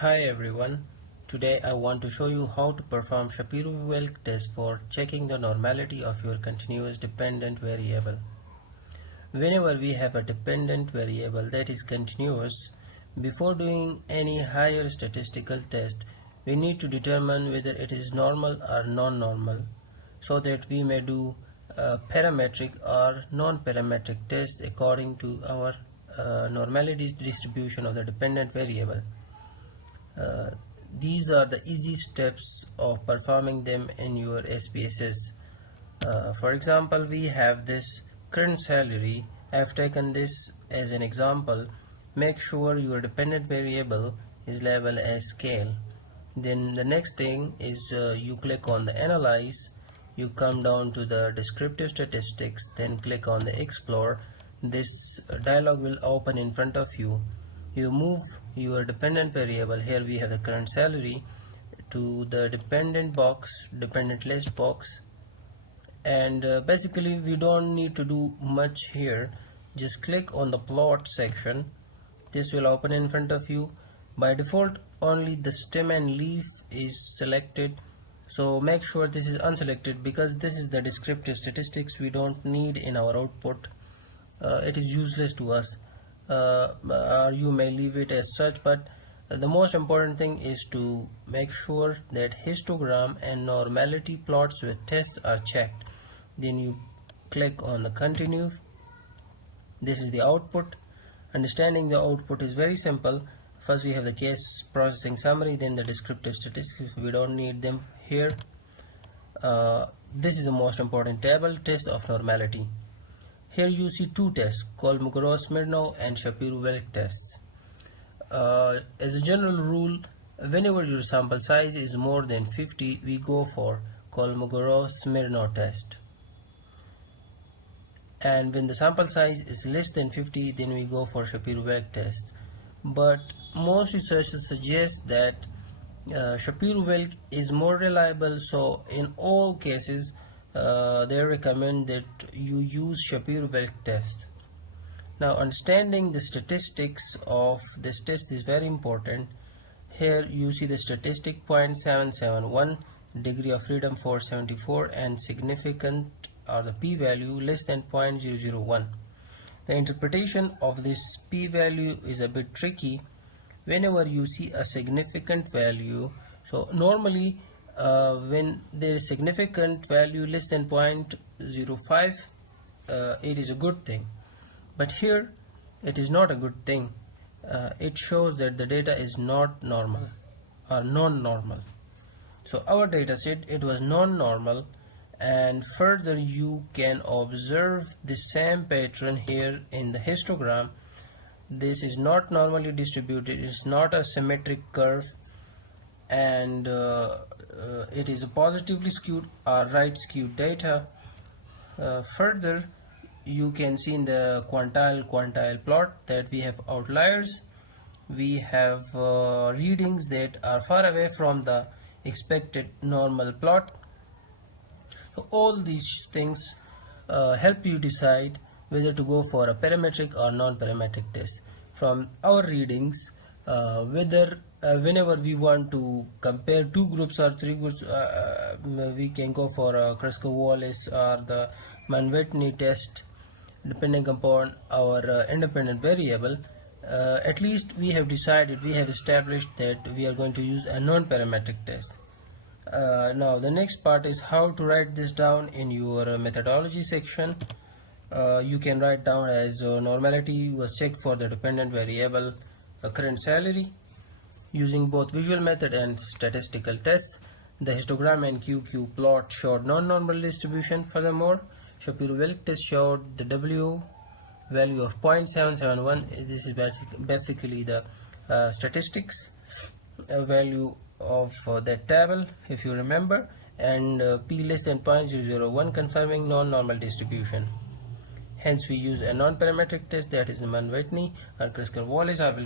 Hi everyone, today I want to show you how to perform Shapiro-Wilk test for checking the normality of your continuous dependent variable. Whenever we have a dependent variable that is continuous, before doing any higher statistical test, we need to determine whether it is normal or non-normal so that we may do a parametric or non-parametric test according to our normality distribution of the dependent variable. Uh, these are the easy steps of performing them in your SPSS. For example, we have this current salary. I have taken this as an example. Make sure your dependent variable is labeled as scale. Then the next thing is you click on the analyze. You come down to the descriptive statistics, then click on the explore. This dialog will open in front of you. You move your dependent variable, here we have the current salary, to the dependent box, dependent list box, and basically we don't need to do much here. Just click on the plot section. This will open in front of you. By default only the stem and leaf is selected, so make sure this is unselected because this is the descriptive statistics we don't need in our output. It is useless to us. Or you may leave it as such, but the most important thing is to make sure that histogram and normality plots with tests are checked. Then you click on the continue. This is the output. Understanding the output is very simple. First we have the case processing summary, then the descriptive statistics. We don't need them here. This is the most important table, test of normality. Here you see two tests, Kolmogorov-Smirnov and Shapiro-Wilk tests. As a general rule, whenever your sample size is more than 50, we go for Kolmogorov-Smirnov test. And when the sample size is less than 50, then we go for Shapiro-Wilk test. But most researchers suggest that Shapiro-Wilk is more reliable, so in all cases they recommend that you use Shapiro-Wilk test. Now understanding the statistics of this test is very important. Here you see the statistic 0.771, degree of freedom 474, and significant or the p-value less than 0.001. The interpretation of this p-value is a bit tricky. Whenever you see a significant value, so normally when there is significant value less than 0.05, it is a good thing, but here it is not a good thing. It shows that the data is not normal or non-normal. So our data said it was non-normal, and further you can observe the same pattern here in the histogram. This is not normally distributed, it's not a symmetric curve, and it is a positively skewed or right skewed data. Further you can see in the quantile plot that we have outliers, we have readings that are far away from the expected normal plot. So all these things help you decide whether to go for a parametric or non-parametric test. From our readings, whenever we want to compare two groups or three groups, we can go for a Kruskal-Wallis or the Mann-Whitney test depending upon our independent variable. At least we have decided, we have established that we are going to use a non-parametric test. Now the next part is how to write this down in your methodology section. You can write down as normality was checked for the dependent variable current salary using both visual method and statistical test. The histogram and QQ plot showed non-normal distribution. Furthermore, Shapiro-Wilk test showed the W value of 0.771. This is basically the statistics value of that table, if you remember, and p less than 0.001, confirming non-normal distribution. Hence we use a non-parametric test, that is Mann-Whitney or Kruskal-Wallis. I will